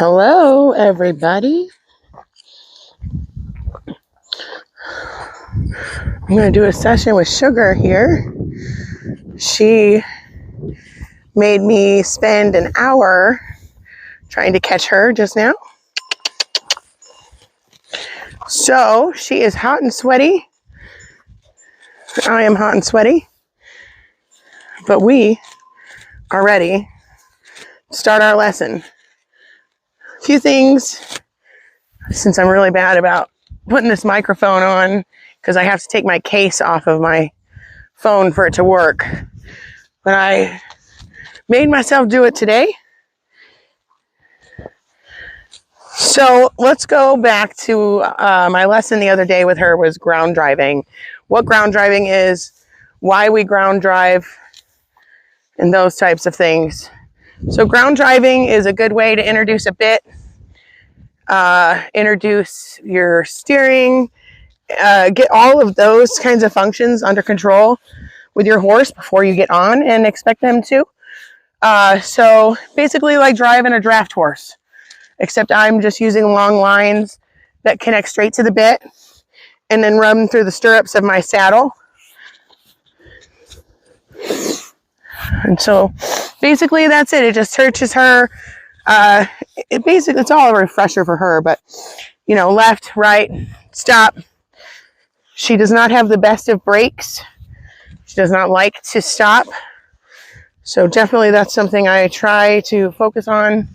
Hello, everybody. I'm going to do a session with Sugar here. She made me spend an hour trying to catch her just now. So she is hot and sweaty. I am hot and sweaty. But we are ready to start our lesson. A few things, since I'm really bad about putting this microphone on, because I have to take my case off of my phone for it to work. But I made myself do it today. So let's go back to my lesson the other day with her was ground driving. What ground driving is, why we ground drive, and those types of things. So ground driving is a good way to introduce a bit, introduce your steering, get all of those kinds of functions under control with your horse before you get on and expect them to. So basically like driving a draft horse, except I'm just using long lines that connect straight to the bit and then run through the stirrups of my saddle. And so basically that's it. It just teaches her, it's all a refresher for her, but you know, left, right, stop. She does not have the best of brakes. She does not like to stop. So definitely that's something I try to focus on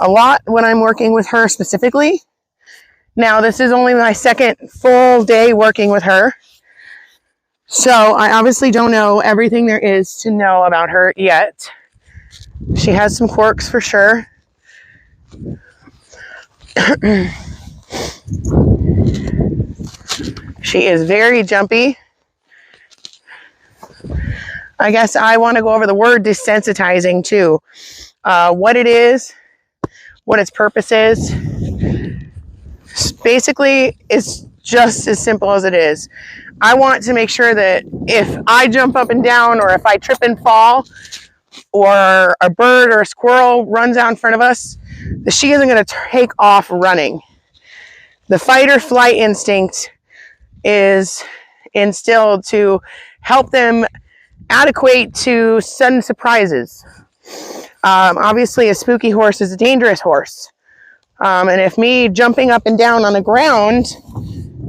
a lot when I'm working with her specifically. Now, this is only my second full day working with her. So I obviously don't know everything there is to know about her yet. She has some quirks for sure. She is very jumpy. I guess I want to go over the word desensitizing too. What it is, what its purpose is. Basically, it's just as simple as it is. I want to make sure that if I jump up and down, or if I trip and fall, or a bird or a squirrel runs out in front of us, that she isn't going to take off running. The fight or flight instinct is instilled to help them adequate to sudden surprises. Obviously, a spooky horse is a dangerous horse. And if me jumping up and down on the ground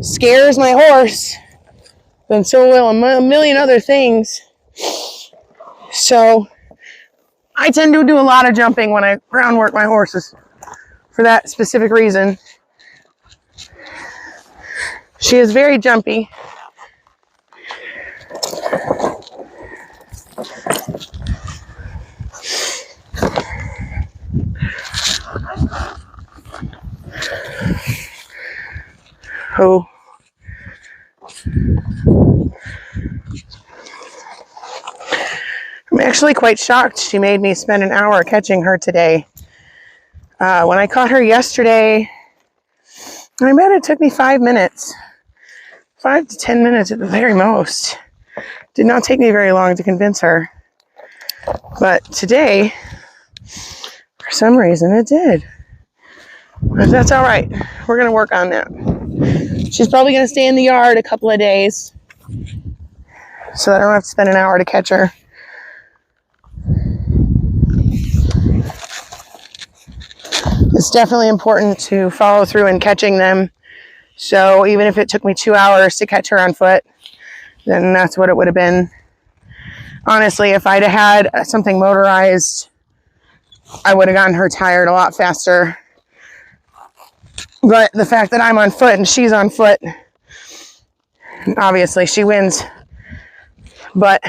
scares my horse, then so will a million other things. So I tend to do a lot of jumping when I ground work my horses for that specific reason. She is very jumpy. Oh. I'm actually quite shocked she made me spend an hour catching her today. When I caught her yesterday, I bet it took me 5 minutes. 5 to 10 minutes at the very most. Did not take me very long to convince her. But today, for some reason, it did. But that's all right. We're going to work on that. She's probably going to stay in the yard a couple of days so that I don't have to spend an hour to catch her. It's definitely important to follow through in catching them. So even if it took me 2 hours to catch her on foot, then that's what it would have been. Honestly, if I'd had something motorized, I would have gotten her tired a lot faster. But the fact that I'm on foot and she's on foot, obviously she wins. But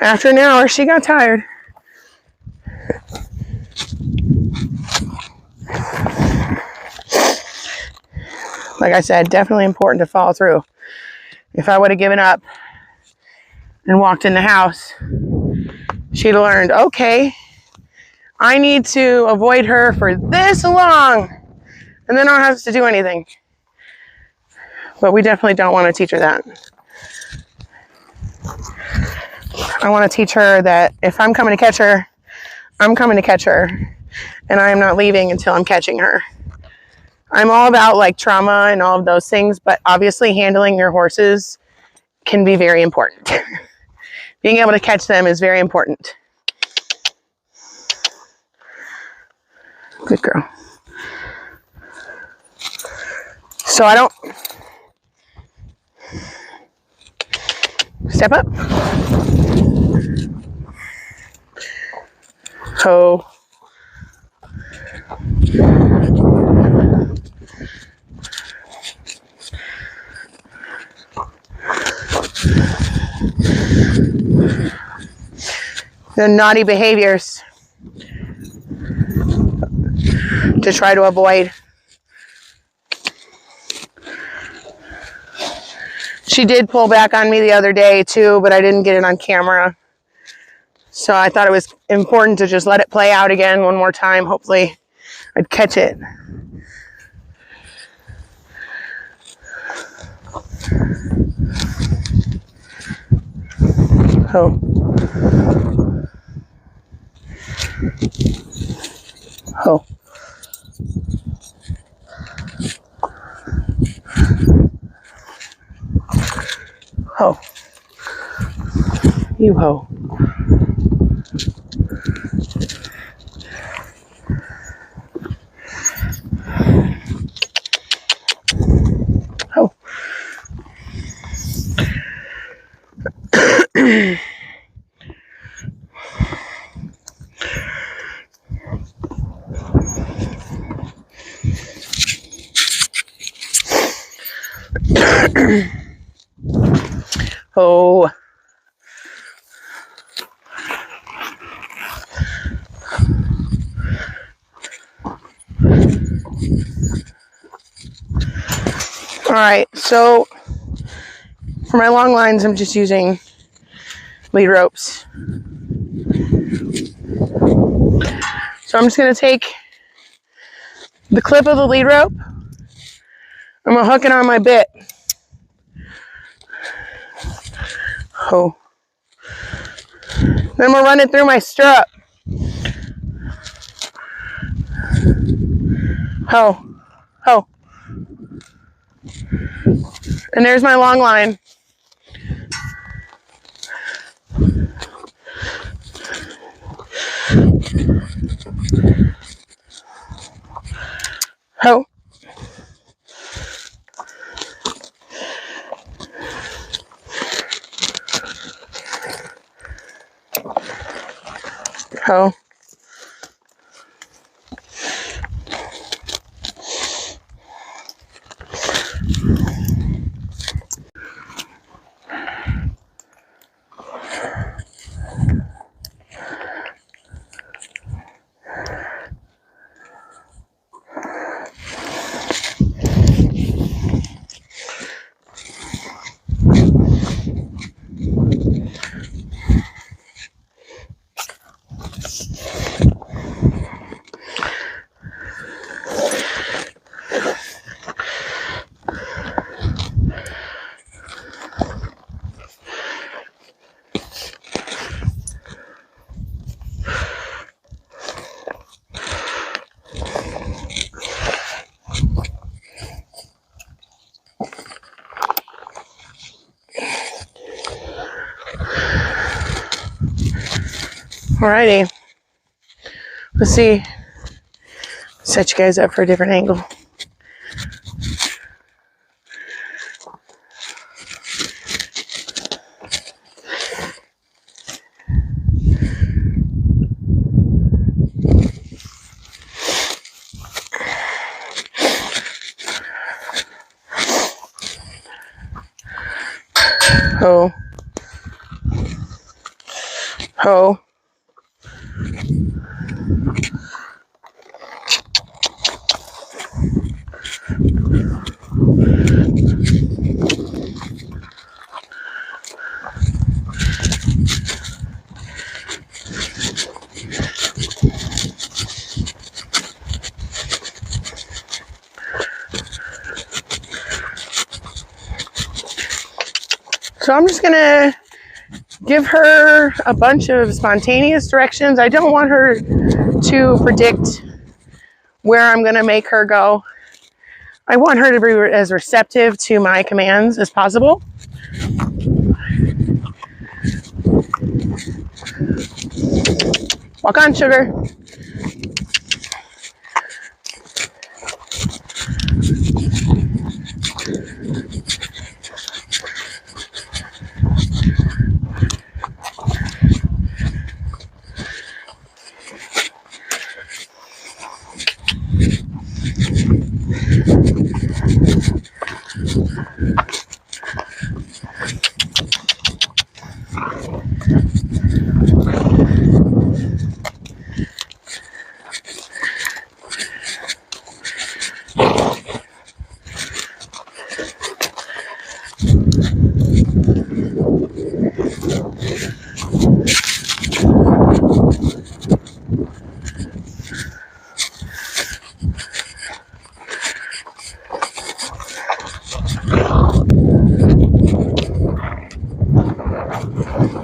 after an hour, she got tired. Like I said, definitely important to follow through. If I would have given up and walked in the house, she'd have learned, okay, I need to avoid her for this long, and then I don't have to do anything. But we definitely don't want to teach her that. I want to teach her that if I'm coming to catch her, I'm coming to catch her. and I am not leaving until I'm catching her. I'm all about like trauma and all of those things, but obviously handling your horses can be very important. Being able to catch them is very important. Good girl. So I don't... Step up. Ho. The naughty behaviors to try to avoid. She did pull back on me the other day too, but I didn't get it on camera. So I thought it was important to just let it play out again one more time. Hopefully I'd catch it. Oh. Oh. Ho. You ho. Ho. Oh. All right, so for my long lines, I'm just using lead ropes. So I'm just going to take the clip of the lead rope. I'm going to hook it on my bit. Oh. Then we'll run it through my stirrup. Ho. Ho. And there's my long line. Ho. Ho. Alrighty, let's see, set you guys up for a different angle. Ho. Ho. So I'm just gonna give her a bunch of spontaneous directions. I don't want her to predict where I'm going to make her go. I want her to be as receptive to my commands as possible. Walk on, sugar.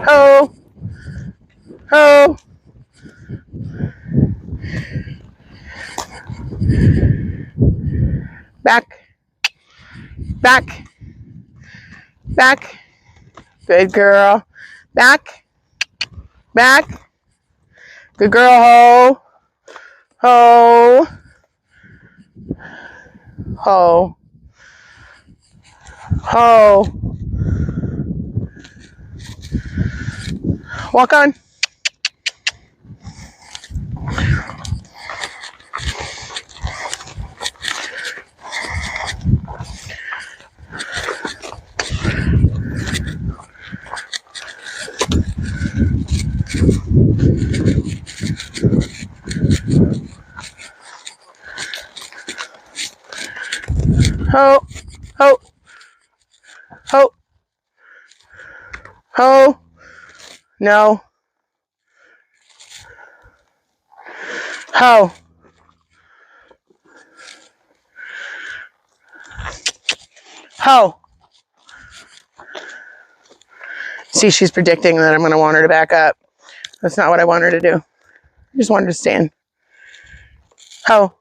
Ho! Ho! Back. Back. Back. Good girl. Back. Back. Good girl. Ho. Ho. Ho. Ho. Walk on. Ho. Ho. Ho. Ho. No. Ho. Ho. See, she's predicting that I'm going to want her to back up. That's not what I want her to do. I just want her to stand. Ho.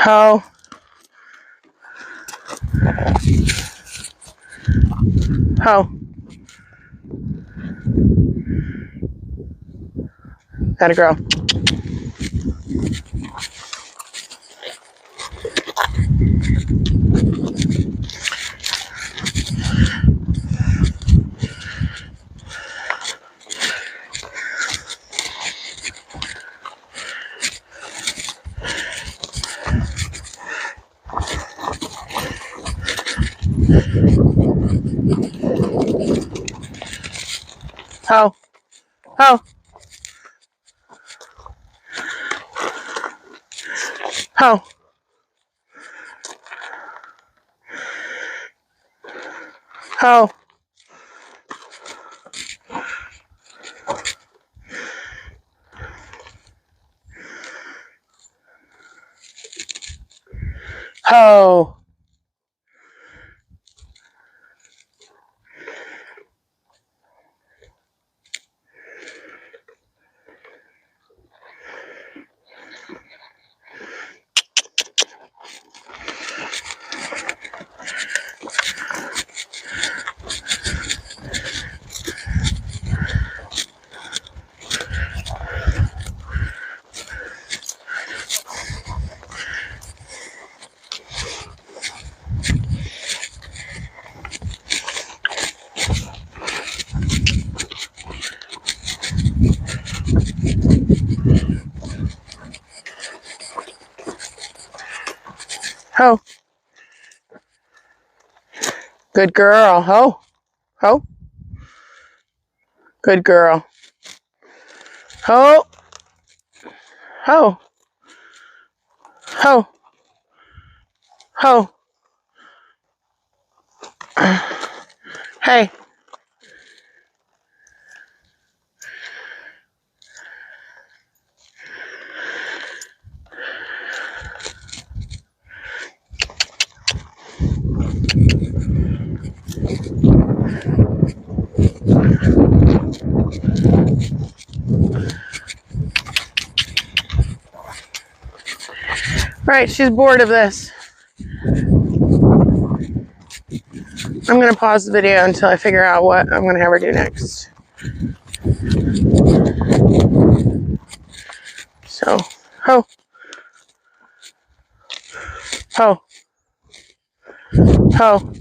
Ho. Ho. Gotta grow. Ho. Ho. Ho. Ho. Ho. Ho. Good girl. Ho. Ho. Good girl. Ho. Ho. Ho. Ho. Hey. Right, she's bored of this. I'm going to pause the video until I figure out what I'm going to have her do next. So, ho. Ho. Ho.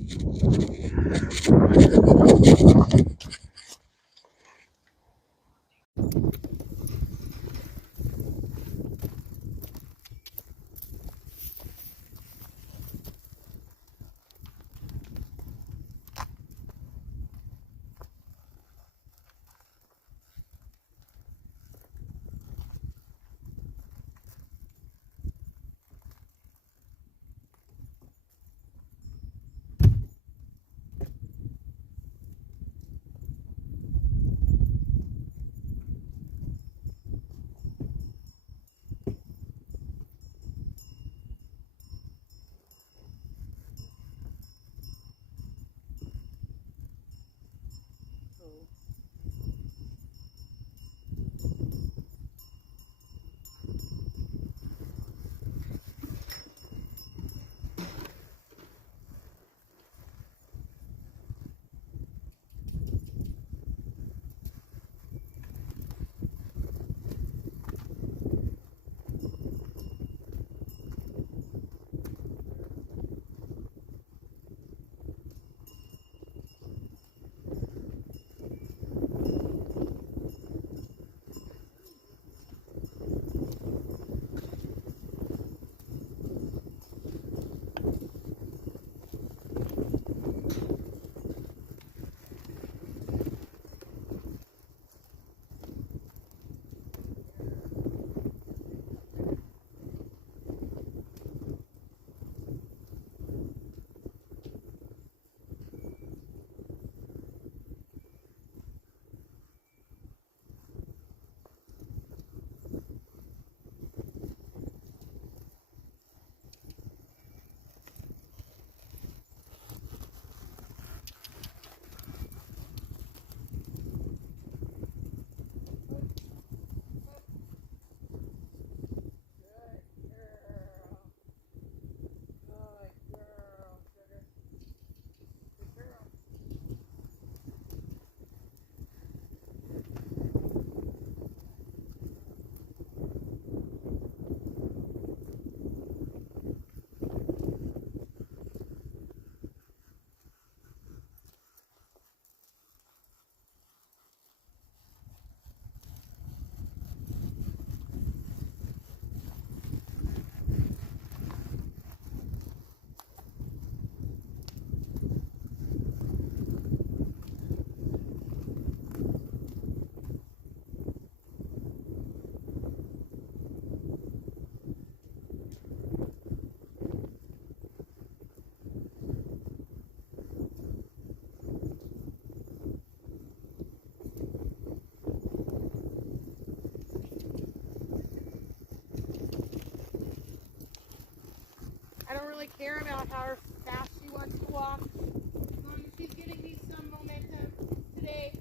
I don't really care about how fast she wants to walk. As long as she's giving me some momentum today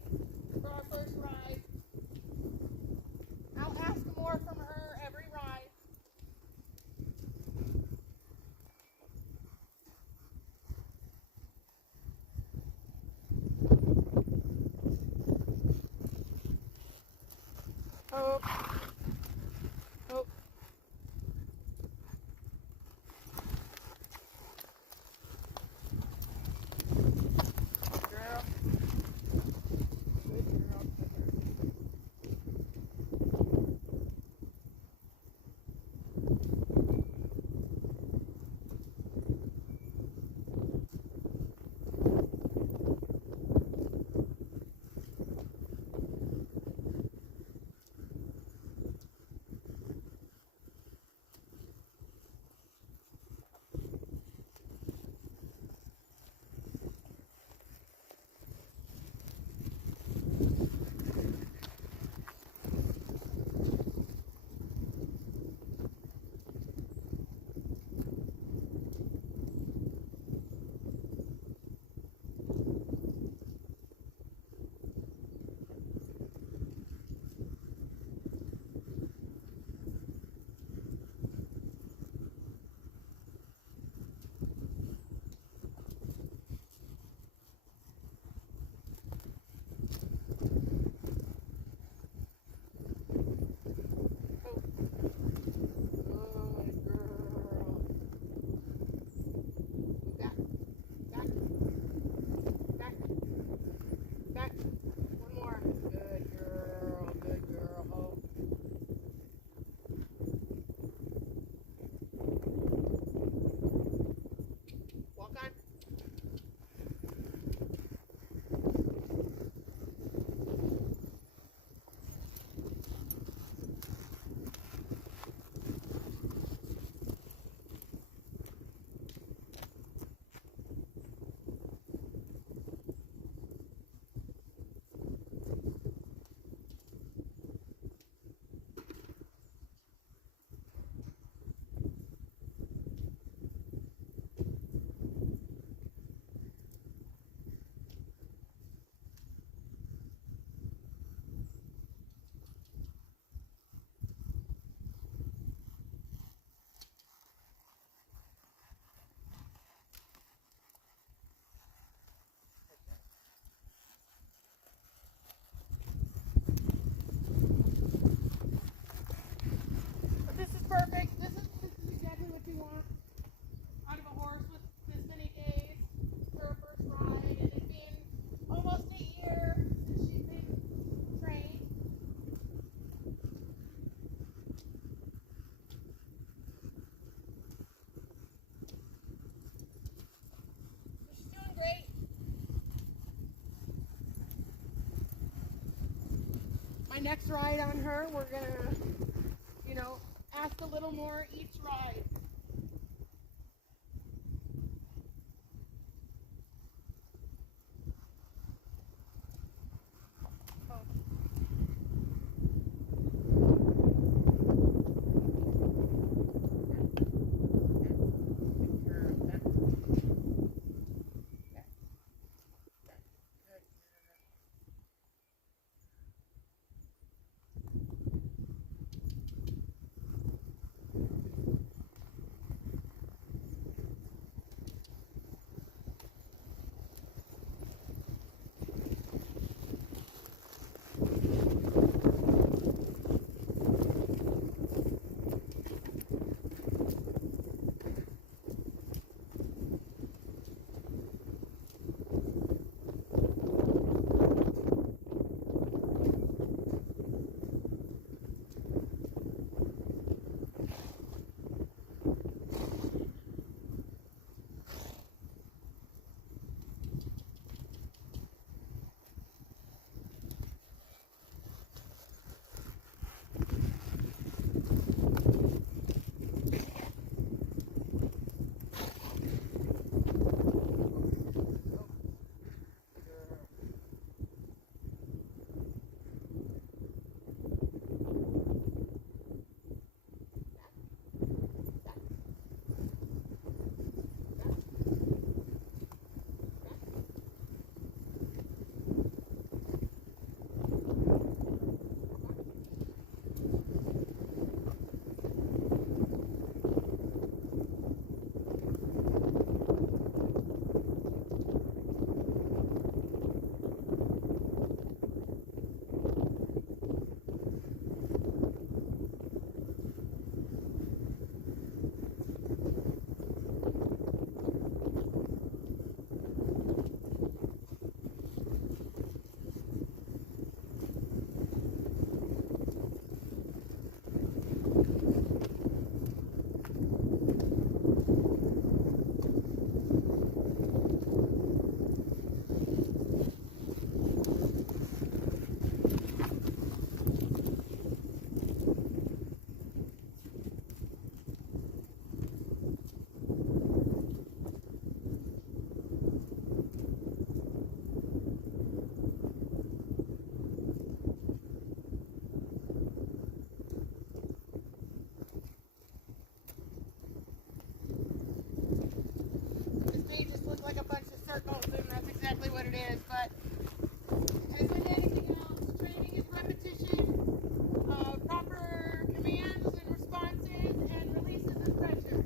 for our first ride. I'll ask more from her every ride. Oh. Oh. Girl. Good girl. my next ride on her, we're gonna, you know, ask a little more each ride. Like a bunch of circles, and that's exactly what it is. But as with anything else, training is repetition, proper commands and responses, and releases of pressure.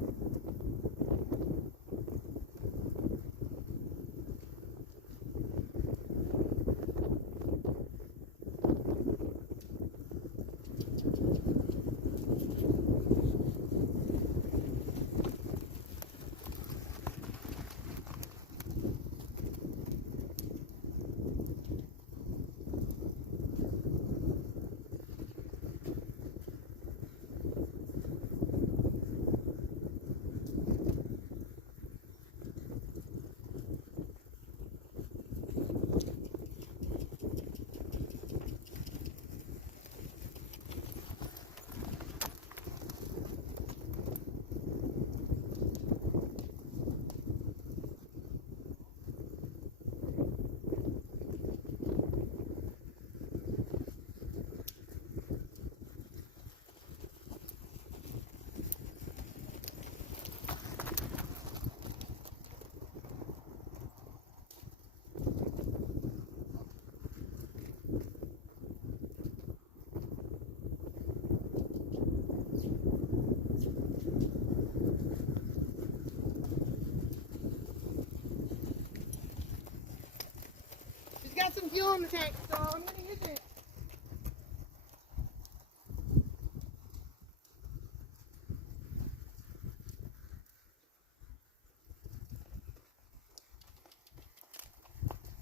Got some fuel in the tank, so I'm going to use it.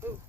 Ooh.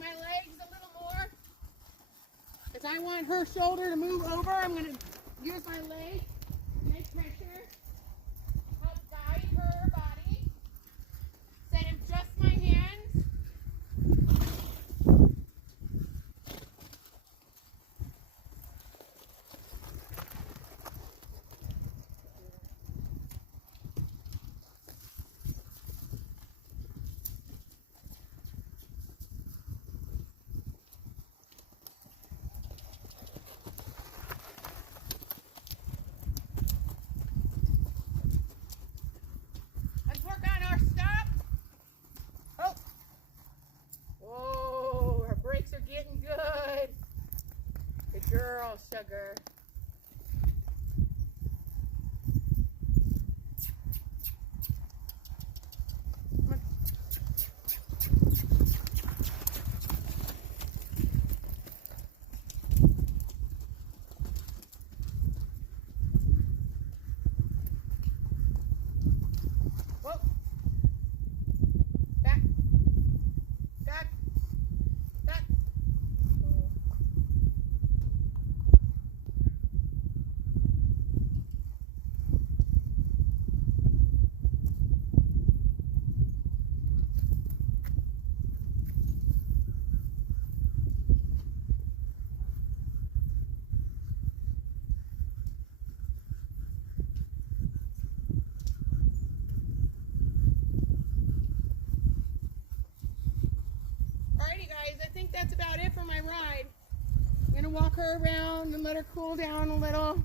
my legs a little more. Because I want her shoulder to move over. I'm going to use my leg to make pressure. Help guide her body. Instead of just my hands. Getting good. Good girl, sugar. Come on. Whoa. Back. Back. Back. Alrighty guys, I think that's about it for my ride. I'm going to walk her around and let her cool down a little.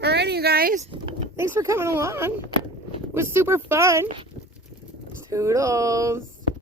Alrighty, you guys. Thanks for coming along. It was super fun. Toodles.